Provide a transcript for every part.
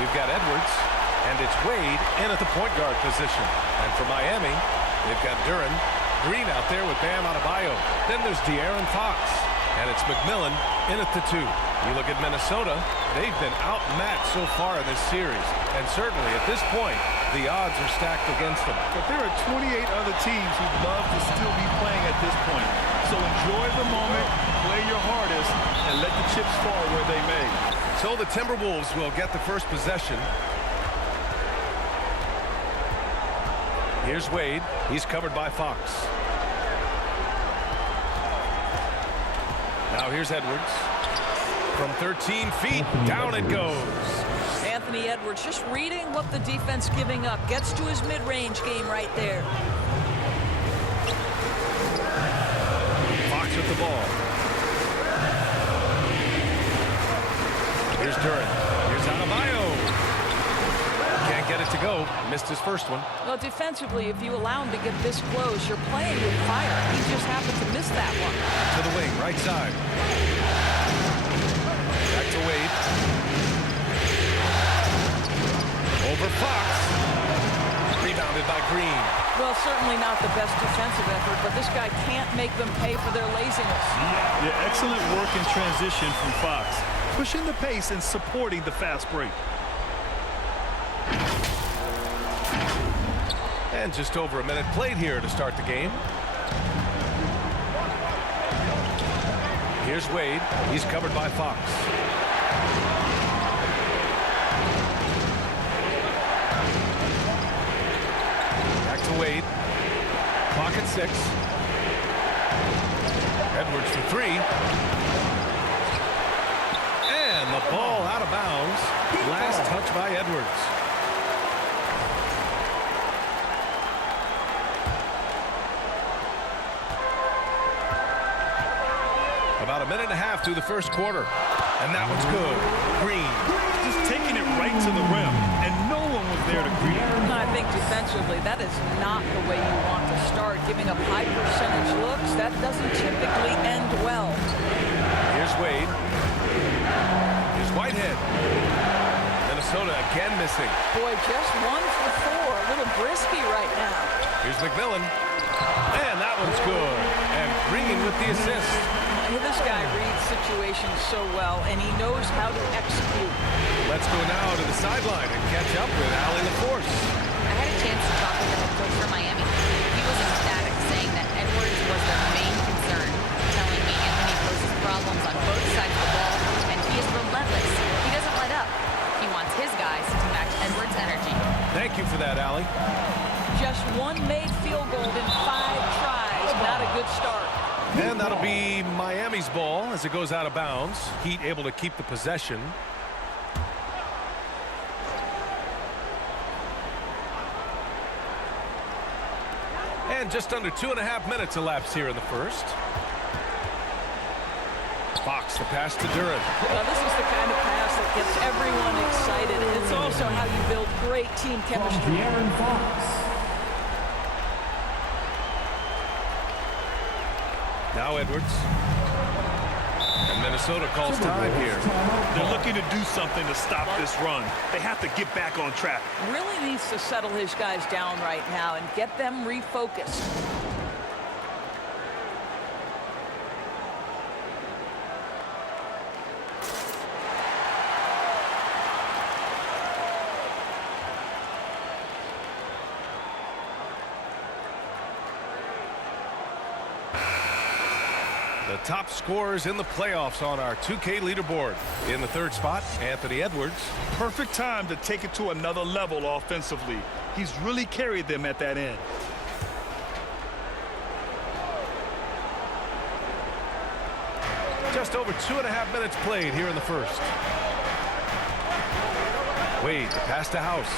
We've got Edwards, and it's Wade in at the point guard position. And for Miami, they've got Duren, Green out there with Bam Adebayo. Then there's De'Aaron Fox, and it's McMillan in at the 2. You look at Minnesota, they've been outmatched so far in this series, and certainly at this point, the odds are stacked against them. But there are 28 other teams who'd love to still be playing at this point. So enjoy the moment, play your hardest, and let the chips fall where they may. So the Timberwolves will get the first possession. Here's Wade. He's covered by Fox. Now here's Edwards. From 13 feet, down it goes. Anthony Edwards just reading what the defense giving up. Gets to his mid-range game right there. Fox with the ball. Here's Duren. Here's Adebayo. Can't get it to go. Missed his first one. Well, defensively, if you allow him to get this close, you're playing with fire. He just happened to miss that one. To the wing, right side. Back to Wade. Over Fox. Rebounded by Green. Well, certainly not the best defensive effort, but this guy can't make them pay for their laziness. Yeah, excellent work in transition from Fox. Pushing the pace and supporting the fast break. And just over a minute played here to start the game. Here's Wade. He's covered by Fox. Back to Wade. Clock at 6. Edwards for 3. And the ball out of bounds. Last touch by Edwards. About a minute and a half through the first quarter. And that one's good. Green. Just taking it right to the rim, and no one was there to greet him. I think defensively, that is not the way you want to start. Giving up high percentage looks, that doesn't typically end well. Here's Wade. Here's Whitehead. Minnesota again missing. Boy, just 1 for 4. A little brisky right now. Here's McMillan. And that one's good. And Green with the assist. This guy reads situations so well, and he knows how to execute. Let's go now to the sideline and catch up with Allie LaForce. I had a chance to talk with the head coach for Miami. He was ecstatic, saying that Edwards was their main concern, telling me Anthony poses problems on both sides of the ball, and he is relentless. He doesn't let up. He wants his guys to match Edwards' energy. Thank you for that, Allie. Just 1 made field goal in 5 tries. Not a good start. And that'll be Miami's ball as it goes out of bounds. Heat able to keep the possession. And just under 2.5 minutes elapsed here in the first. Fox, the pass to Duren. Well, this is the kind of pass that gets everyone excited. And it's also how you build great team chemistry. De'Aaron Fox. Now Edwards. And Minnesota calls time here. They're looking to do something to stop this run. They have to get back on track. Really needs to settle his guys down right now and get them refocused. The top scorers in the playoffs on our 2K leaderboard. In the third spot, Anthony Edwards. Perfect time to take it to another level offensively. He's really carried them at that end. Just over 2.5 minutes played here in the first. Wade, the pass to House.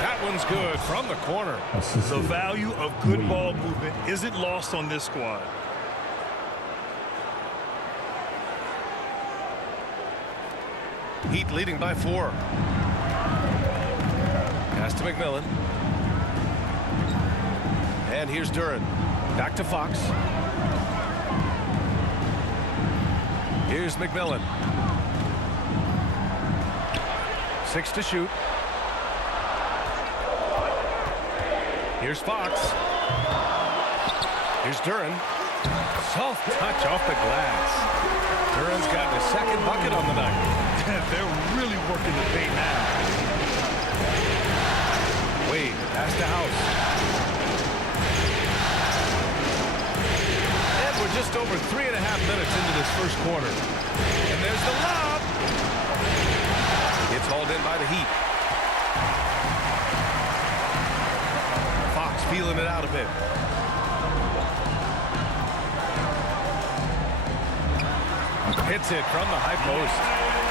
That one's good from the corner. The value of good ball movement isn't lost on this squad. Heat leading by 4. Pass to McMillan. And here's Duren. Back to Fox. Here's McMillan. 6 to shoot. Here's Fox. Here's Duren. Soft touch off the glass. Duren's got his second bucket on the night. They're really working the paint now. Wade, pass to House. And we're just over 3.5 minutes into this first quarter. And there's the lob. It's hauled in by the Heat. Fox feeling it out a bit. Hits it from the high post.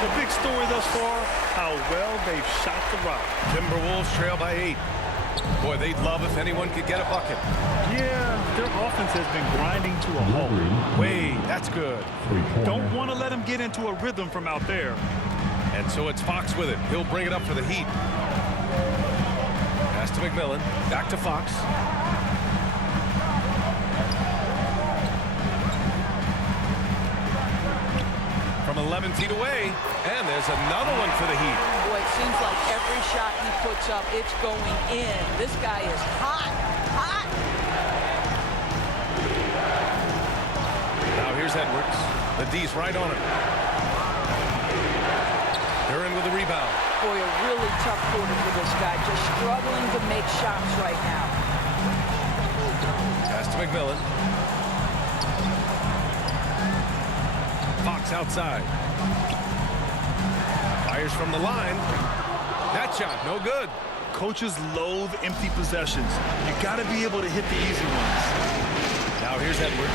The big story thus far, how well they've shot the rock. Timberwolves trail by 8. Boy, they'd love if anyone could get a bucket. Yeah, their offense has been grinding to a halt. Wade, that's good. Don't want to let them get into a rhythm from out there. And so it's Fox with it. He'll bring it up for the Heat. Pass to McMillan. Back to Fox. From 11 feet away. And there's another one for the Heat. Boy, it seems like every shot he puts up, it's going in. This guy is hot, hot. Now here's Edwards. The D's right on him. Duren with the rebound. Boy, a really tough quarter for this guy. Just struggling to make shots right now. Pass to McMillan. Fox outside. Fires from the line. That shot, no good. Coaches loathe empty possessions. You got to be able to hit the easy ones. Now here's Edwards.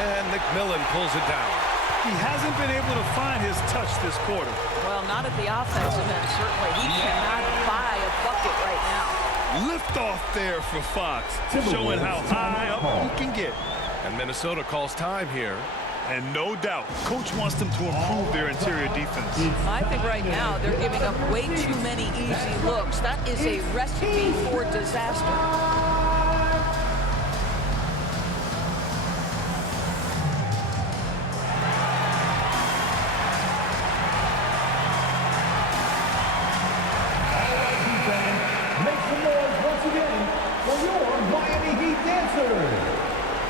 And McMillan pulls it down. He hasn't been able to find his touch this quarter. Well, not at the offensive end, certainly. He cannot buy a bucket right now. Lift off there for Fox, showing how high up he can get. And Minnesota calls time here. And no doubt, coach wants them to improve their interior defense. I think right now they're giving up way too many easy looks. That is a recipe for disaster.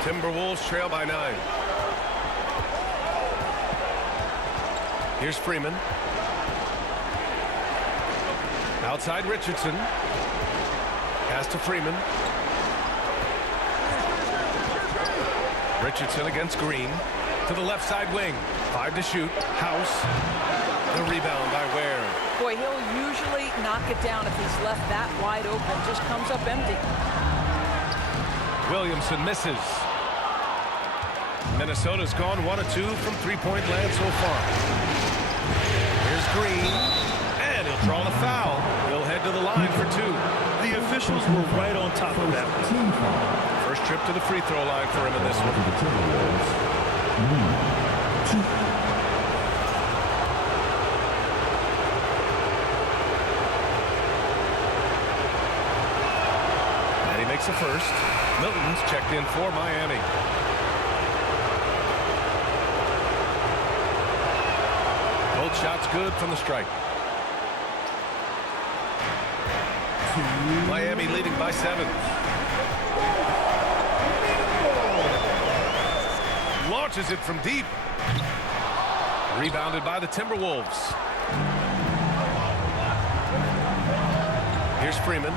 Timberwolves trail by 9. Here's Freeman. Outside Richardson. Pass to Freeman. Richardson against Green. To the left side wing. 5 to shoot. House. The rebound by Ware. Boy, he'll usually knock it down if he's left that wide open. Just comes up empty. Williamson misses. Minnesota's gone 1 of 2 from three-point land so far. Here's Green. And he'll draw the foul. He'll head to the line for 2. The officials were right on top of that one. First trip to the free throw line for him in this one. And he makes the first. Milton's checked in for Miami. Both shots good from the stripe. Miami leading by 7. Launches it from deep. Rebounded by the Timberwolves. Here's Freeman.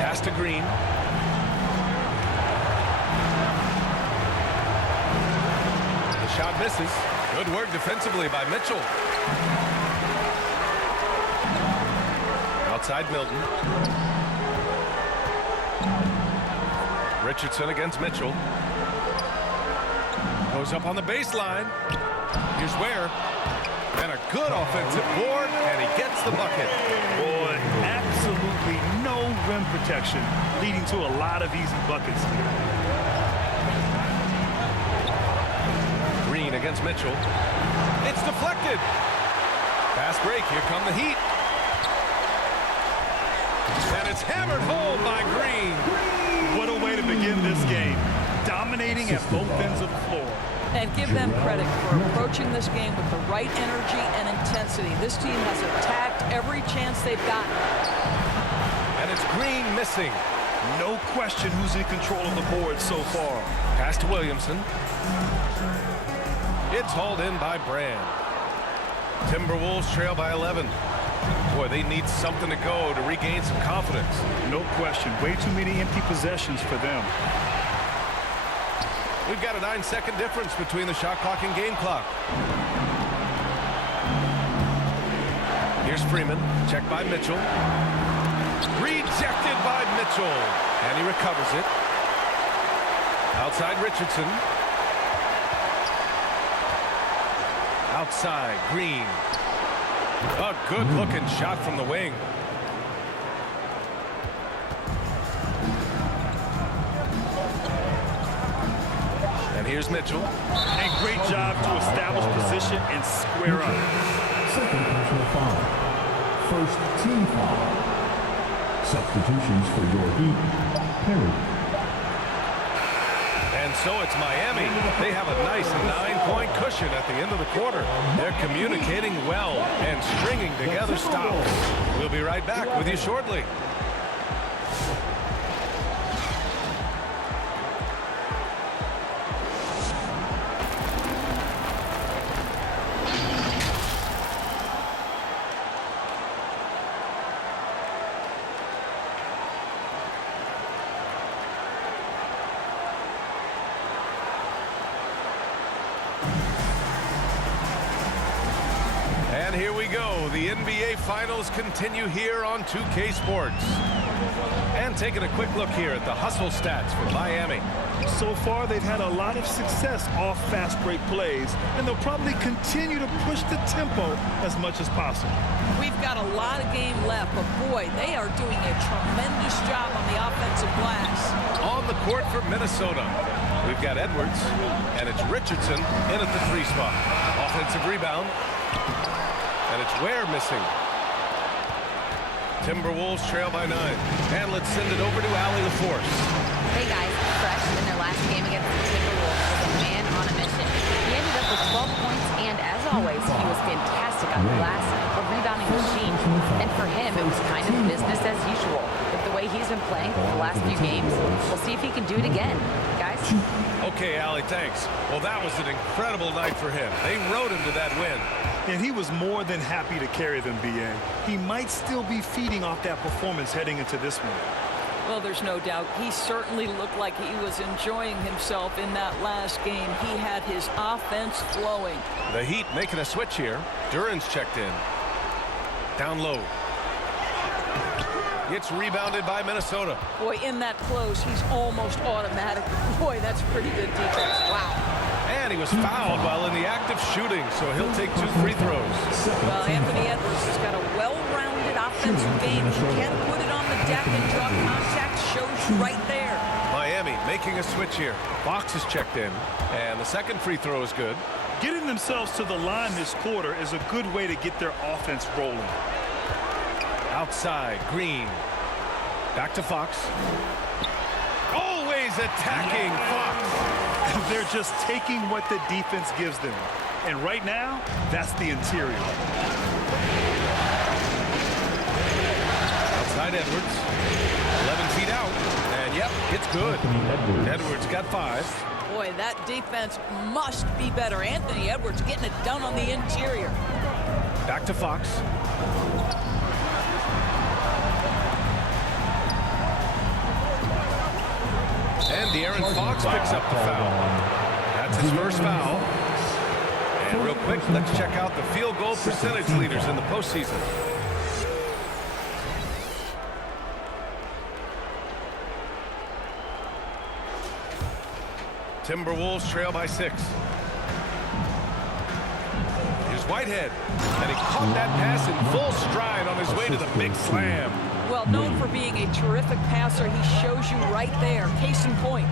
Pass to Green. The shot misses. Good work defensively by Mitchell. Outside Milton. Richardson against Mitchell. Goes up on the baseline. Here's Ware. And a good offensive board, and he gets the bucket. Boy, absolutely no rim protection, leading to a lot of easy buckets. Green against Mitchell. It's deflected. Fast break. Here come the Heat. And it's hammered home by Green. What a way to begin this game, dominating at both ends of the floor. And give them credit for approaching this game with the right energy and intensity. This team has attacked every chance they've gotten. And it's Green missing. No question who's in control of the board so far. Pass to Williamson. It's hauled in by Brand. Timberwolves trail by 11. Boy, they need something to go to regain some confidence. No question. Way too many empty possessions for them. We've got a 9-second difference between the shot clock and game clock. Here's Freeman. Checked by Mitchell. Rejected by Mitchell. And he recovers it. Outside Richardson. Outside Green. A good-looking shot from the wing. And here's Mitchell. And great job to establish position and square up. Second personal foul. First team foul. Substitutions for your Heat. Perry. And so it's Miami. They have a nice 9-point cushion at the end of the quarter. They're communicating well and stringing together stops. We'll be right back with you shortly. And here we go. The NBA Finals continue here on 2K Sports. And taking a quick look here at the hustle stats for Miami. So far, they've had a lot of success off fast break plays, and they'll probably continue to push the tempo as much as possible. We've got a lot of game left, but boy, they are doing a tremendous job on the offensive glass. On the court for Minnesota, we've got Edwards, and it's Richardson in at the 3 spot. Offensive rebound. And it's Ware missing. Timberwolves trail by 9. And let's send it over to Allie LaForce. Hey guys, Fresh in their last game against the Timberwolves was a man on a mission. He ended up with 12 points, and as always, he was fantastic on the glass, a rebounding machine. And for him, it was kind of business as usual. With the way he's been playing for the last few games, we'll see if he can do it again. Guys? Okay, Allie, thanks. Well, that was an incredible night for him. They rode him to that win. And he was more than happy to carry them, B.A. He might still be feeding off that performance heading into this one. Well, there's no doubt. He certainly looked like he was enjoying himself in that last game. He had his offense flowing. The Heat making a switch here. Duran's checked in. Down low. It's rebounded by Minnesota. Boy, in that close, he's almost automatic. Boy, that's pretty good defense. Wow. And he was fouled while in the act of shooting, so he'll take 2 free throws. Well, Anthony Edwards has got a well-rounded offensive game. He can put it on the deck and draw contact. Shows you right there. Miami making a switch here. Fox is checked in, and the second free throw is good. Getting themselves to the line this quarter is a good way to get their offense rolling. Outside, Green. Back to Fox. Always attacking Fox. They're just taking what the defense gives them. And right now, that's the interior. Outside Edwards. 11 feet out. And yep, it's good. Edwards got 5. Boy, that defense must be better. Anthony Edwards getting it done on the interior. Back to Fox. And De'Aaron Fox picks up the foul. That's his first foul. And real quick, let's check out the field goal percentage leaders in the postseason. Timberwolves trail by 6. Here's Whitehead. And he caught that pass in full stride on his way to the big slam. Well, known for being a terrific passer, he shows you right there. Case in point.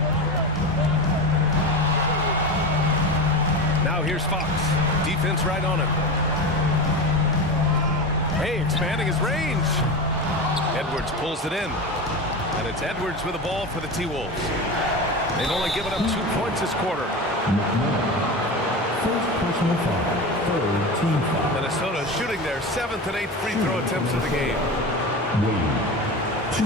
Now here's Fox. Defense right on him. Hey, expanding his range. Edwards pulls it in. And it's Edwards with the ball for the T-Wolves. They've only given up 2 points this quarter. McMillan. First personal foul. Third team foul. Minnesota shooting their 7th and 8th free throw attempts of the game. Wade. 2.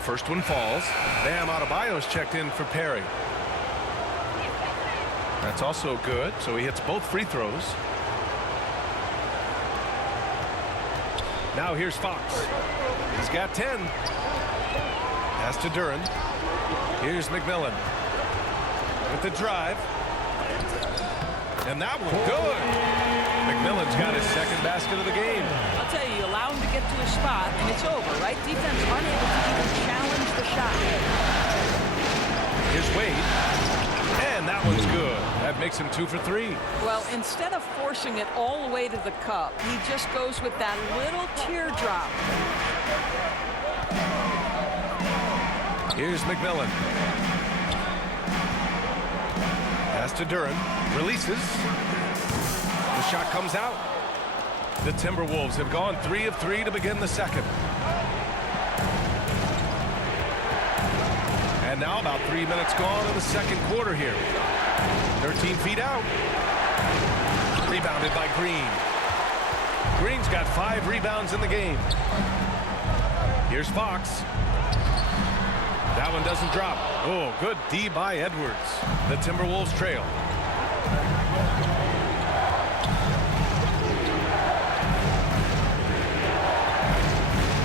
First one falls. Bam Adebayo's checked in for Perry. That's also good, so he hits both free throws. Now here's Fox. He's got 10. Pass to Duren. Here's McMillan with the drive. And that one good. McMillan's got his second basket of the game. I'll tell you, allow him to get to a spot, and it's over, right? Defense unable to even challenge the shot. Here's Wade. And that one's good. That makes him 2 for 3. Well, instead of forcing it all the way to the cup, he just goes with that little teardrop. Here's McMillan. Pass to Duren. Releases. The shot comes out. The Timberwolves have gone 3 of 3 to begin the second. And now about 3 minutes gone in the second quarter here. 13 feet out. Rebounded by Green. Green's got 5 rebounds in the game. Here's Fox. That one doesn't drop. Oh, good D by Edwards. The Timberwolves trail.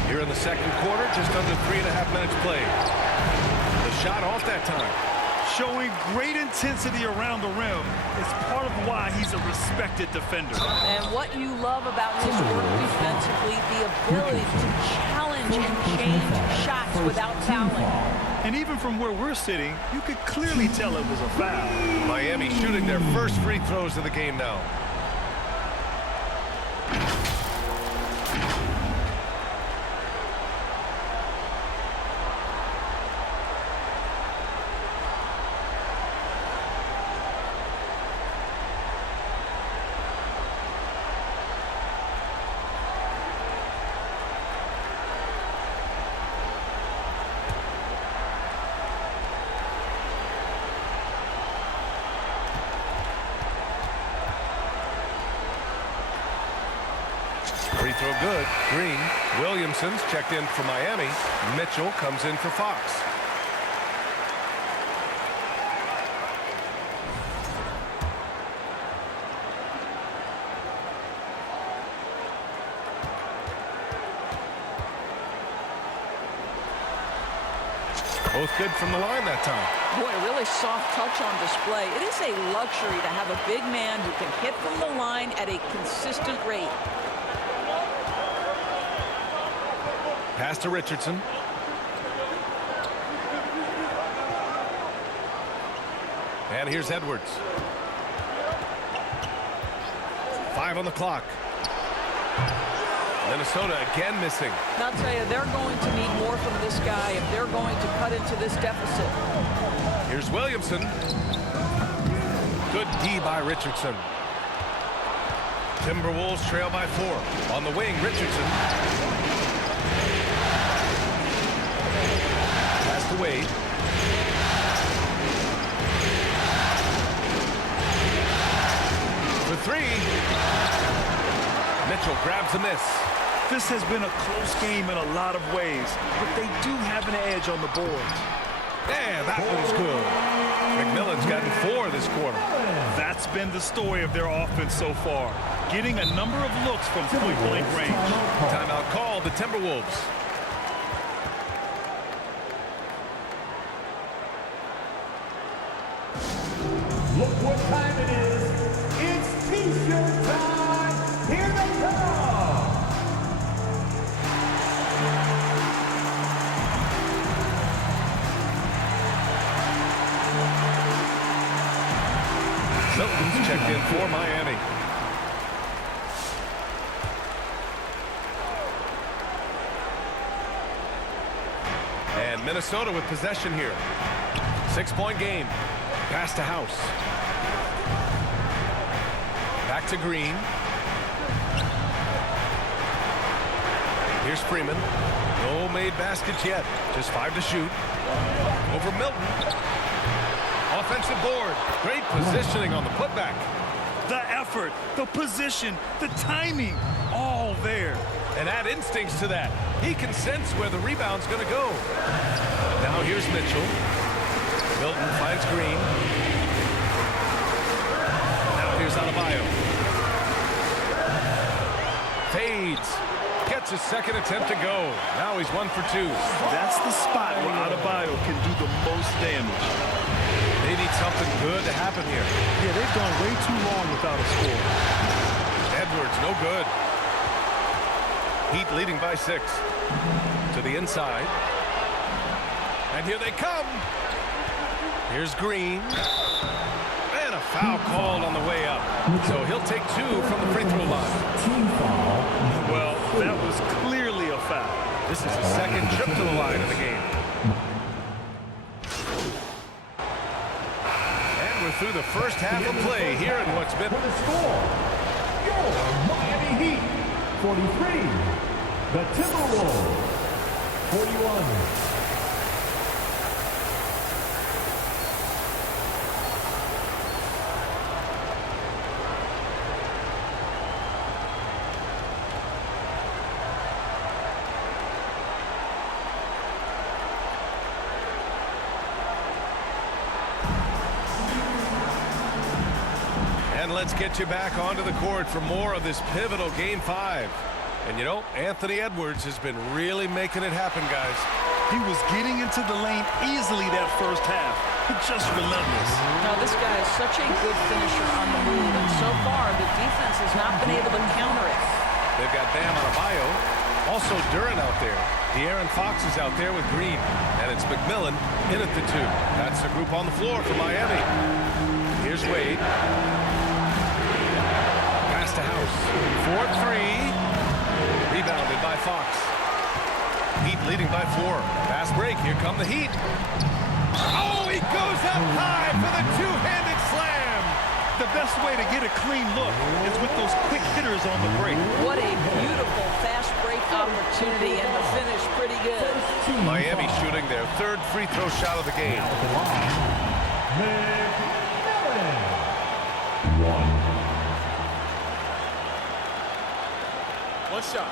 Here in the second quarter, just under 3.5 minutes played. The shot off that time. Showing great intensity around the rim is part of why he's a respected defender. And what you love about his work defensively, the ability to challenge and change shots without fouling. And even from where we're sitting, you could clearly tell it was a foul. Miami shooting their first free throws of the game now. Free throw good. Green. Williamson's checked in for Miami. Mitchell comes in for Fox. Both good from the line that time. Boy, a really soft touch on display. It is a luxury to have a big man who can hit from the line at a consistent rate. Pass to Richardson. And here's Edwards. 5 on the clock. Minnesota again missing. And I'll tell you, they're going to need more from this guy if they're going to cut into this deficit. Here's Williamson. Good D by Richardson. Timberwolves trail by 4. On the wing, Richardson. Pass to Wade. For 3. Mitchell grabs a miss. This has been a close game in a lot of ways, but they do have an edge on the boards. Yeah, that one's good. McMillan's gotten 4 this quarter. That's been the story of their offense so far, getting a number of looks from point-blank range. Timeout called the Timberwolves. Look what time it is. It's T-shirt time. Here they come. Milton's checked in for Miami. And Minnesota with possession here. 6-point game. Pass to House. Back to Green. Here's Freeman. No made baskets yet. Just 5 to shoot. Over Milton. Offensive board. Great positioning on the putback. The effort, the position, the timing, all there. And add instincts to that. He can sense where the rebound's going to go. Now here's Mitchell. Milton finds Green. Now here's Adebayo. Fades. Gets his second attempt to go. Now he's 1 for 2. That's the spot where Adebayo can do the most damage. They need something good to happen here. Yeah, they've gone way too long without a score. Edwards, no good. Heat leading by 6. To the inside. And here they come. Here's Green. And a foul called on the way up. So he'll take 2 from the free throw line. Team foul. Well, that was clearly a foul. This is his second trip to the line of the game. And we're through the first half of play here in what's been... For the score, your Miami Heat, 43. The Timberwolves, 41. And let's get you back onto the court for more of this pivotal Game 5. And you know, Anthony Edwards has been really making it happen, guys. He was getting into the lane easily that first half. Just relentless. Now, this guy is such a good finisher on the move, and so far, the defense has not been able to counter it. They've got Bam Adebayo. Also Duren out there. De'Aaron Fox is out there with Green. And it's McMillan in at the 2. That's the group on the floor for Miami. Here's Wade. Pass to House. 4-3. Rebounded by Fox. Heat leading by 4. Fast break. Here come the Heat. Oh, he goes up high for the two-handed slam. The best way to get a clean look is with those quick hitters on the break. What a beautiful fast break opportunity, and the finish pretty good. Miami shooting their 3rd free throw shot of the game. One shot.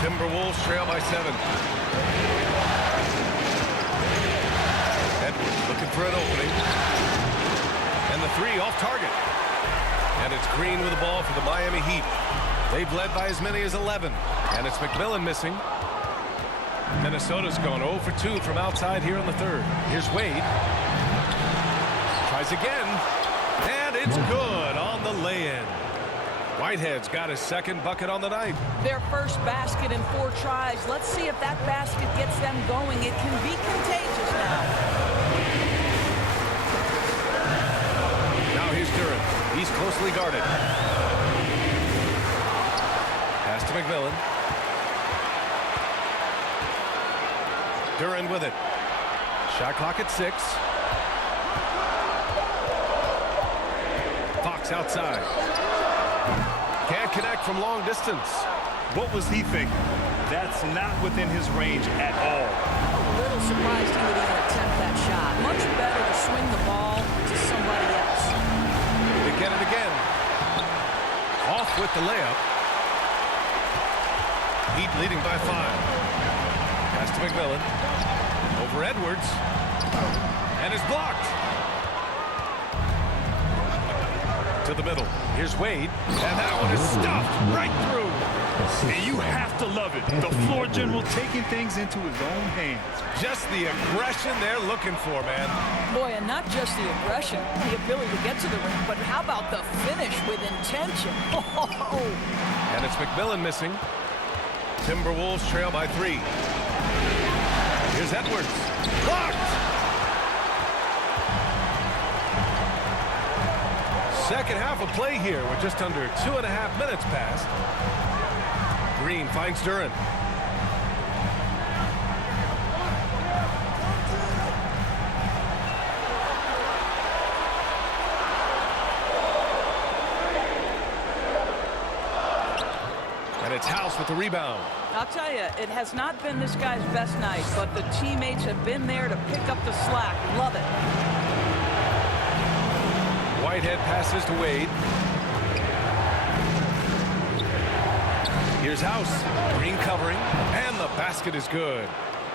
Timberwolves trail by 7. Edwards looking for an opening. And the 3 off target. And it's Green with the ball for the Miami Heat. They've led by as many as 11. And it's McMillan missing. Minnesota's going 0 for 2 from outside here in the 3rd. Here's Wade. Tries again. And it's good on the lay-in. Whitehead's got his 2nd bucket on the night. Their first basket in 4 tries. Let's see if that basket gets them going. It can be contagious now. Now here's Duren. He's closely guarded. Pass to McMillan. Duren with it. Shot clock at 6. Fox outside. Can't connect from long distance. What was he thinking? That's not within his range at all. A little surprised he would even attempt that shot. Much better to swing the ball to somebody else. They get it again. Off with the layup. Heat leading by 5. Pass to McMillan. Over Edwards. And is blocked. To the middle. Here's Wade. And that one is stuffed right through. And you have to love it. The floor general taking things into his own hands. Just the aggression they're looking for, man. Boy, and not just the aggression, the ability to get to the rim, but how about the finish with intention? Oh. And it's McMillan missing. Timberwolves trail by 3. Here's Edwards. Blocked. Second half of play here with just under 2.5 minutes passed. Green finds Duren. And it's House with the rebound. I'll tell you, it has not been this guy's best night, but the teammates have been there to pick up the slack. Love it. Whitehead passes to Wade. Here's House. Green covering, and the basket is good.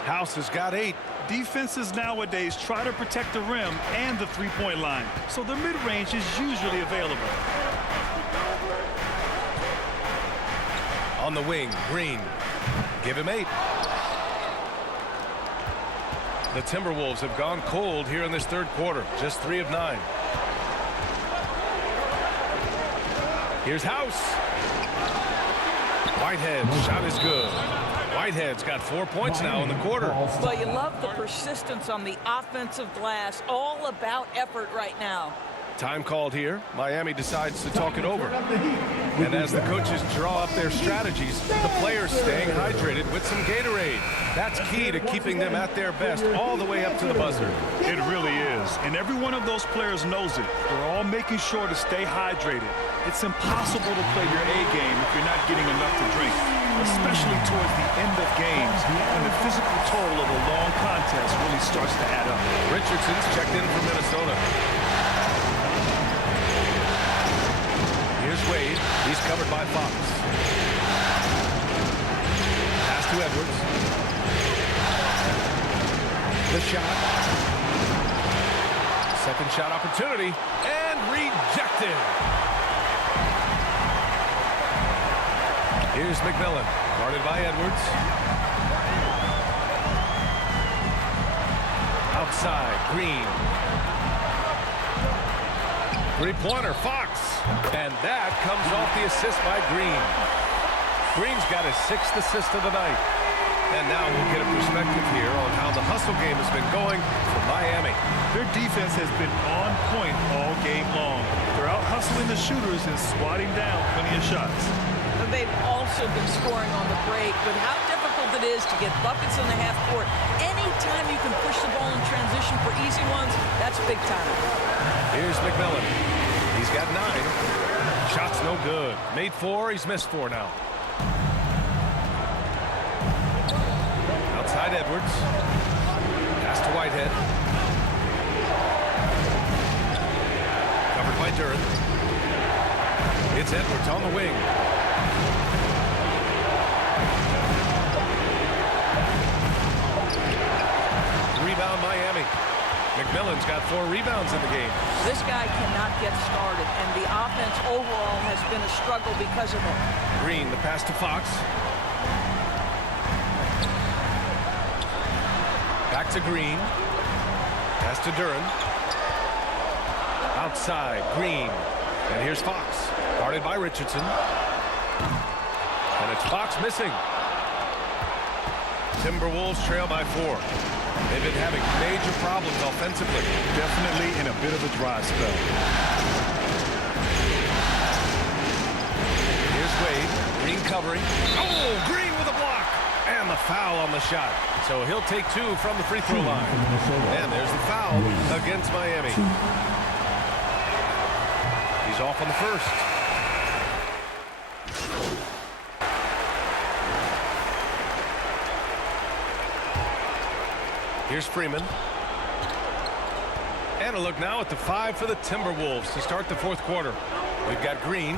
House has got 8. Defenses nowadays try to protect the rim and the three-point line, so the mid-range is usually available. On the wing, Green. Give him 8. The Timberwolves have gone cold here in this third quarter. Just 3 of 9. Here's House. Whitehead, shot is good. Whitehead's got 4 points now in the quarter. Well, you love the persistence on the offensive glass. All about effort right now. Time called here. Miami decides to talk it over. And as the coaches draw up their strategies, the players staying hydrated with some Gatorade. That's key to keeping them at their best all the way up to the buzzer. It really is, and every one of those players knows it. They're all making sure to stay hydrated. It's impossible to play your A game if you're not getting enough to drink, especially towards the end of games when the physical toll of a long contest really starts to add up. Richardson's checked in for Minnesota. Here's Wade. He's covered by Fox. Pass to Edwards. The shot. Second shot opportunity. And rejected. Here's McMillan. Guarded by Edwards. Outside. Green. Three-pointer. Fox. And that comes off the assist by Green. Green's got his 6th assist of the night. And now we'll get a perspective here on how the hustle game has been going for Miami. Their defense has been on point all game long. They're out hustling the shooters and swatting down plenty of shots. And they've also been scoring on the break with how difficult it is to get buckets in the half court. Anytime you can push the ball in transition for easy ones, that's big time. Here's McMillan. He's got 9. Shot's no good. Made 4. He's missed 4 now. Outside Edwards. Pass to Whitehead. Covered by Duren. It's Edwards on the wing. Rebound Miami. McMillan's got 4 rebounds in the game. This guy cannot get started, and the offense overall has been a struggle because of him. Green, the pass to Fox. Back to Green. Pass to Duren. Outside, Green. And here's Fox, guarded by Richardson. And it's Fox missing. Timberwolves trail by 4. They've been having major problems offensively. Definitely in a bit of a dry spell. Here's Wade. Green covering. Oh, Green with a block. And the foul on the shot. So he'll take 2 from the free throw line. And there's the foul against Miami. He's off on the first. Here's Freeman. And a look now at the 5 for the Timberwolves to start the fourth quarter. We've got Green,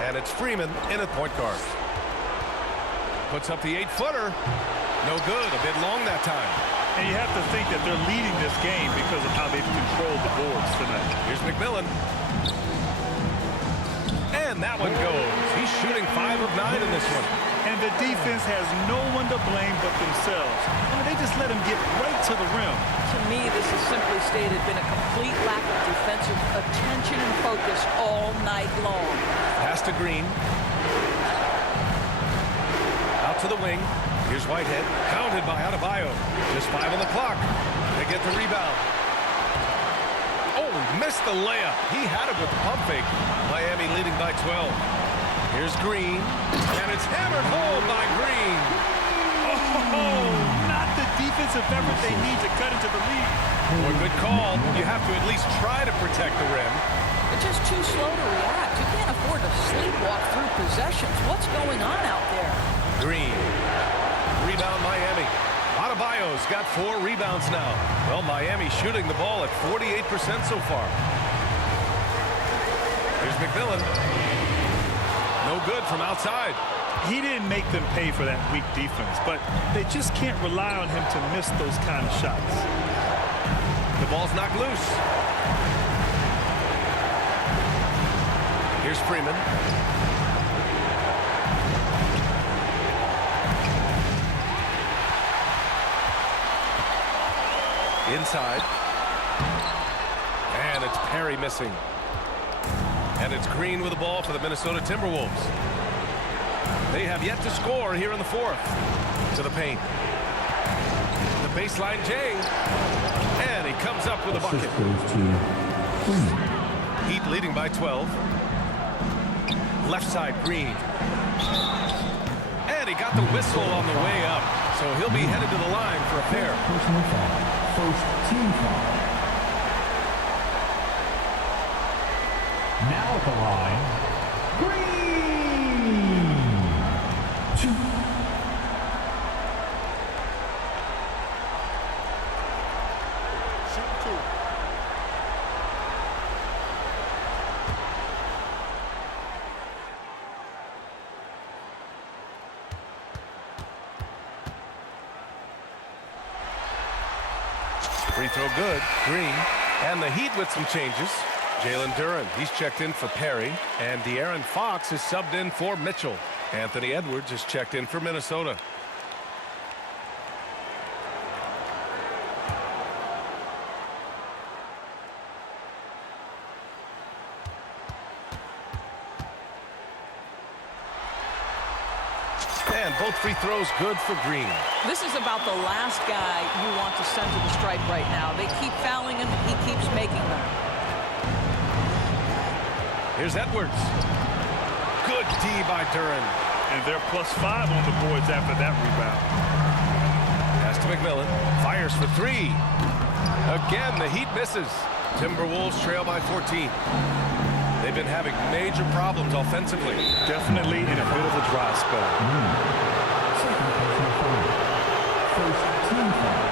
and it's Freeman in at point guard. Puts up the 8-footer. No good. A bit long that time. And you have to think that they're leading this game because of how they've controlled the boards tonight. Here's McMillan. And that one goes. He's shooting 5 of 9 in this one. And the defense has no one to blame but themselves. I mean, they just let him get right to the rim. To me, this has simply stated been a complete lack of defensive attention and focus all night long. Pass to Green. Out to the wing. Here's Whitehead, pounded by Adebayo. Just 5 on the clock. They get the rebound. Oh, missed the layup. He had it with the pump fake. Miami leading by 12. Here's Green, and it's hammered home by Green. Oh, not the defensive effort they need to cut into the lead. Well, good call. You have to at least try to protect the rim. They're just too slow to react. You can't afford to sleepwalk through possessions. What's going on out there? Green. Rebound Miami. Adebayo's got 4 rebounds now. Well, Miami shooting the ball at 48% so far. Here's McMillan. No good from outside. He didn't make them pay for that weak defense, but they just can't rely on him to miss those kind of shots. The ball's knocked loose. Here's Freeman. Inside. And it's Perry missing. And it's Green with the ball for the Minnesota Timberwolves. They have yet to score here in the 4th. To the paint. The baseline Jay. And he comes up with a bucket. Heat leading by 12. Left side Green. And he got the whistle on the way up. So he'll be headed to the line for a pair. Personal foul. First team foul. Now at the line, Green. 2. Shoot 2. Free throw good. Green. And the Heat with some changes. Jalen Duren, he's checked in for Perry. And De'Aaron Fox is subbed in for Mitchell. Anthony Edwards is checked in for Minnesota. And both free throws good for Green. This is about the last guy you want to send to the stripe right now. They keep fouling him. He keeps making them. Here's Edwards. Good D by Duren. And they're +5 on the boards after that rebound. Pass to McMillan. Fires for 3. Again, the Heat misses. Timberwolves trail by 14. They've been having major problems offensively. Definitely in a bit of a dry spell. Second personal foul. First team foul.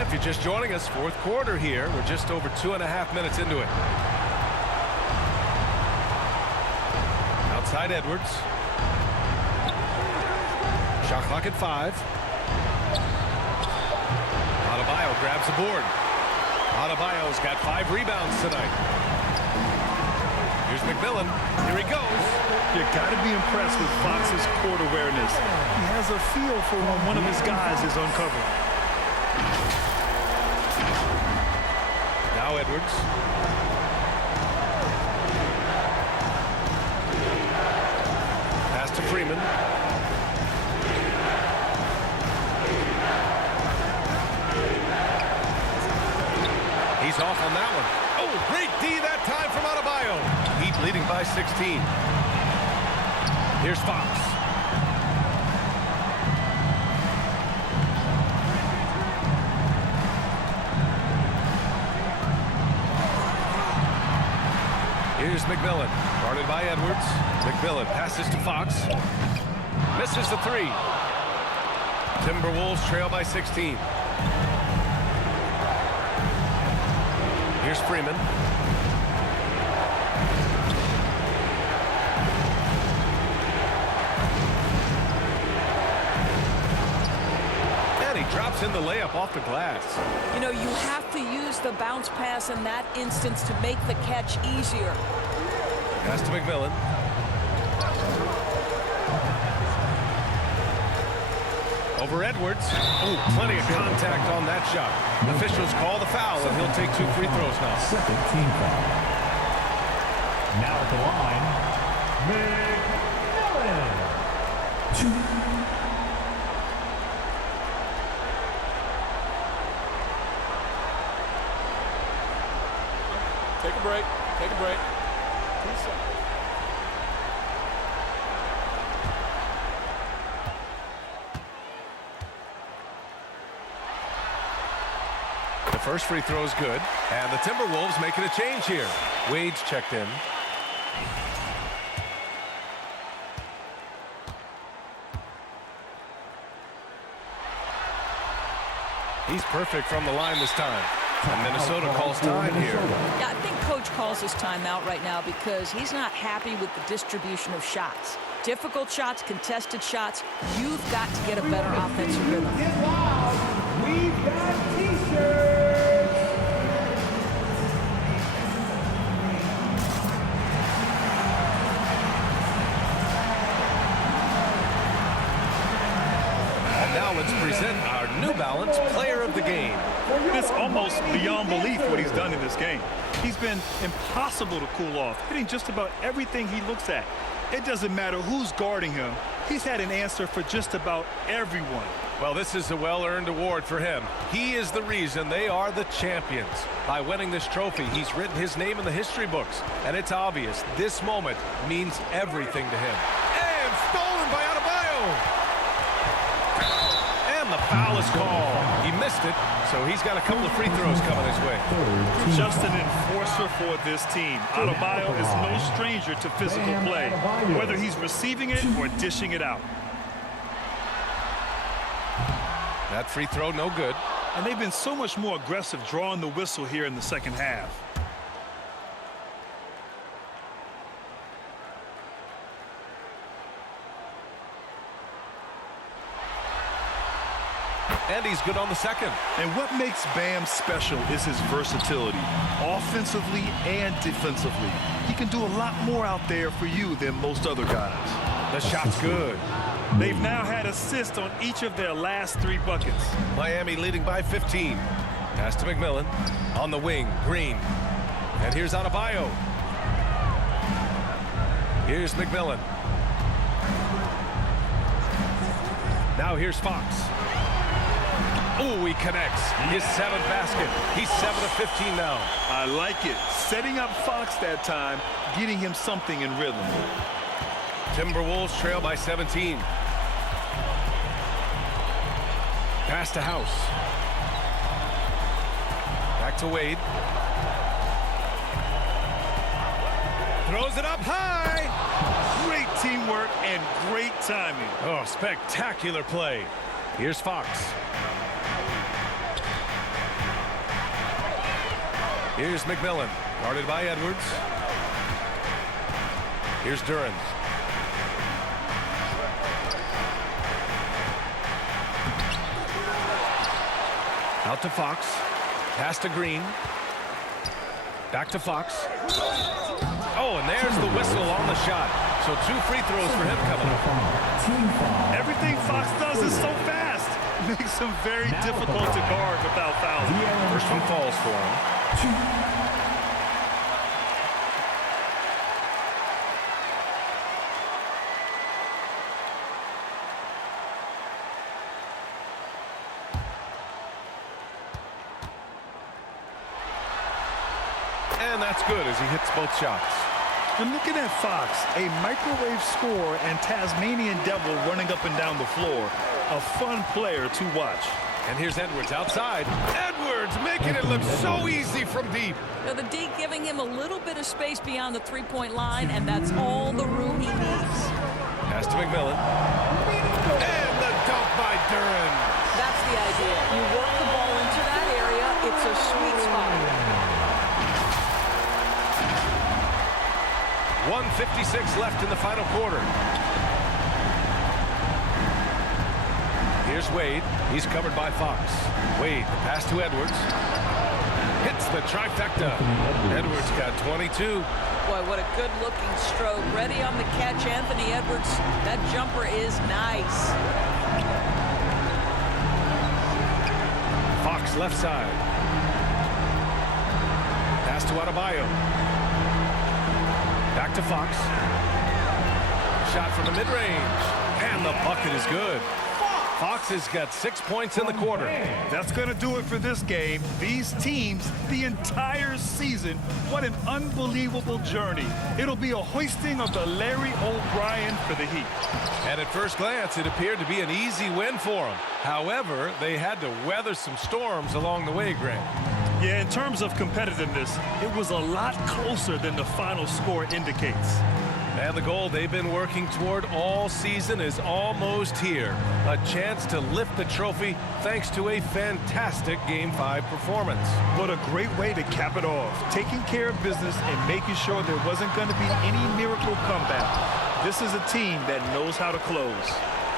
If you're just joining us, 4th quarter here. We're just over 2.5 minutes into it. Outside Edwards. Shot clock at 5. Adebayo grabs the board. Adebayo's got 5 rebounds tonight. Here's McMillan. Here he goes. You got to be impressed with Fox's court awareness. He has a feel for when one of his guys is uncovered. Now Edwards. Pass to Freeman. He's off on that one. Oh, great D that time from Adebayo. Heat leading by 16. Here's Fox. Here's McMillan, guarded by Edwards. McMillan passes to Fox. Misses the 3. Timberwolves trail by 16. Here's Freeman. And he drops in the layup off the glass. You know, you have to use the bounce pass in that instance to make the catch easier. Pass to McMillan. Over Edwards. Oh, plenty of contact on that shot. Officials call the foul, and he'll take 2 free throws now. Second team foul. Now at the line, McMillan. 2. Take a break. Take a break. 2 seconds. The first free throw is good, and the Timberwolves making a change here. Wade's checked in. He's perfect from the line this time. And Minnesota calls time here. Yeah, I think Coach calls his timeout right now because he's not happy with the distribution of shots. Difficult shots, contested shots. You've got to get a better offensive rhythm. Get loud. We've got T-shirts. And now let's present our New Balance Player of the Game. It's almost beyond belief what he's done in this game. He's been impossible to cool off, hitting just about everything he looks at. It doesn't matter who's guarding him. He's had an answer for just about everyone. Well, this is a well-earned award for him. He is the reason they are the champions. By winning this trophy, he's written his name in the history books. And it's obvious this moment means everything to him. And stolen by Adebayo. And the foul is called. He missed it, so he's got a couple of free throws coming his way. Just an enforcer for this team. Adebayo is no stranger to physical play, whether he's receiving it or dishing it out. That free throw, no good. And they've been so much more aggressive drawing the whistle here in the second half. And he's good on the second. And what makes Bam special is his versatility, offensively and defensively. He can do a lot more out there for you than most other guys. The shot's good. They've now had assists on each of their last 3 buckets. Miami leading by 15. Pass to McMillan. On the wing, Green. And here's Adebayo. Here's McMillan. Now here's Fox. Oh, he connects. His 7th basket. He's 7 of 15 now. I like it. Setting up Fox that time, getting him something in rhythm. Timberwolves trail by 17. Pass to House. Back to Wade. Throws it up high. Great teamwork and great timing. Oh, spectacular play. Here's Fox. Here's McMillan, guarded by Edwards. Here's Duren. Out to Fox. Pass to Green. Back to Fox. Oh, and there's the whistle on the shot. So 2 free throws for him coming up. Everything Fox does is so fast. Makes him very difficult to guard without fouling. First one falls for him. And that's good as he hits both shots. And looking at Fox, a microwave scorer and Tasmanian devil running up and down the floor. A fun player to watch. And here's Edwards outside. Edwards making it look so easy from deep. Now, the D giving him a little bit of space beyond the three-point line, and that's all the room he needs. Pass to McMillan. And the dunk by Duren. That's the idea. You work the ball into that area. It's a sweet spot. 1:56 left in the final quarter. Here's Wade. He's covered by Fox. Wade, the pass to Edwards. Hits the trifecta. Edwards got 22. Boy, what a good-looking stroke. Ready on the catch, Anthony Edwards. That jumper is nice. Fox, left side. Pass to Adebayo. Back to Fox. Shot from the mid-range. And the bucket is good. Fox has got 6 points in the quarter. That's going to do it for this game. These teams, the entire season, what an unbelievable journey. It'll be a hoisting of the Larry O'Brien for the Heat. And at first glance, it appeared to be an easy win for them. However, they had to weather some storms along the way, Grant. Yeah, in terms of competitiveness, it was a lot closer than the final score indicates. And the goal they've been working toward all season is almost here. A chance to lift the trophy thanks to a fantastic Game 5 performance. What a great way to cap it off. Taking care of business and making sure there wasn't going to be any miracle comeback. This is a team that knows how to close.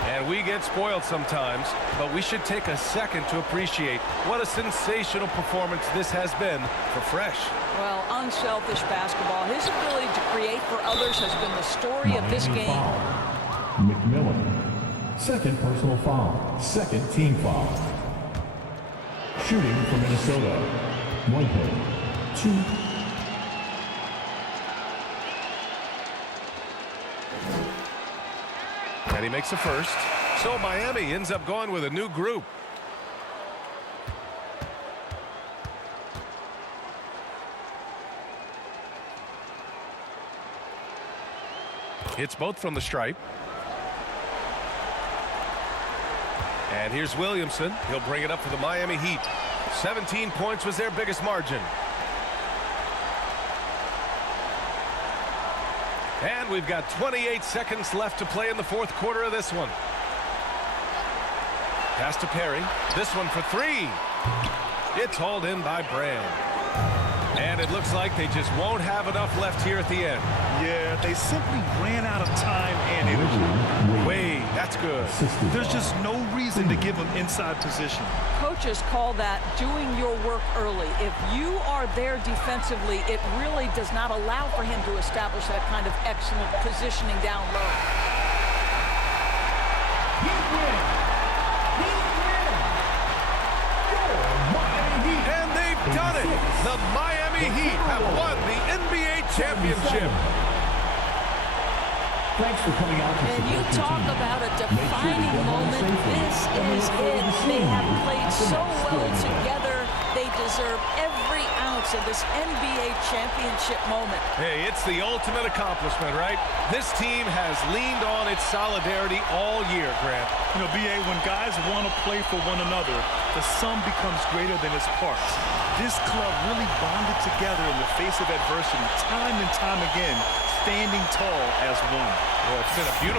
And we get spoiled sometimes, but we should take a second to appreciate what a sensational performance this has been for Fresh. Well, unselfish basketball. His ability to create for others has been the story of this Miami game. foul. McMillan. Second personal foul. Second team foul. Shooting for Minnesota. Whitehead. 2. And he makes a first. So Miami ends up going with a new group. Hits both from the stripe. And here's Williamson. He'll bring it up for the Miami Heat. 17 points was their biggest margin. And we've got 28 seconds left to play in the fourth quarter of this one. Pass to Perry. This one for 3. It's hauled in by Brand. And it looks like they just won't have enough left here at the end. Yeah, they simply ran out of time and energy. Wade, that's good. There's just no reason to give them inside position. Coaches call that doing your work early. If you are there defensively, it really does not allow for him to establish that kind of excellent positioning down low. Heat win. Heat win. Your Miami Heat. And they've done it. The Miami Heat have won the NBA championship. Thanks for coming out to And you support your talk team. about a Make sure to defining get home moment. safely. This And is look forward it. to They seeing have you played at the so next well game. together. They deserve every ounce of this NBA championship moment. Hey, it's the ultimate accomplishment, right? This team has leaned on its solidarity all year, Grant. You know, B.A., when guys want to play for one another, the sum becomes greater than its parts. This club really bonded together in the face of adversity, time and time again, standing tall as one. Well, it's been a beautiful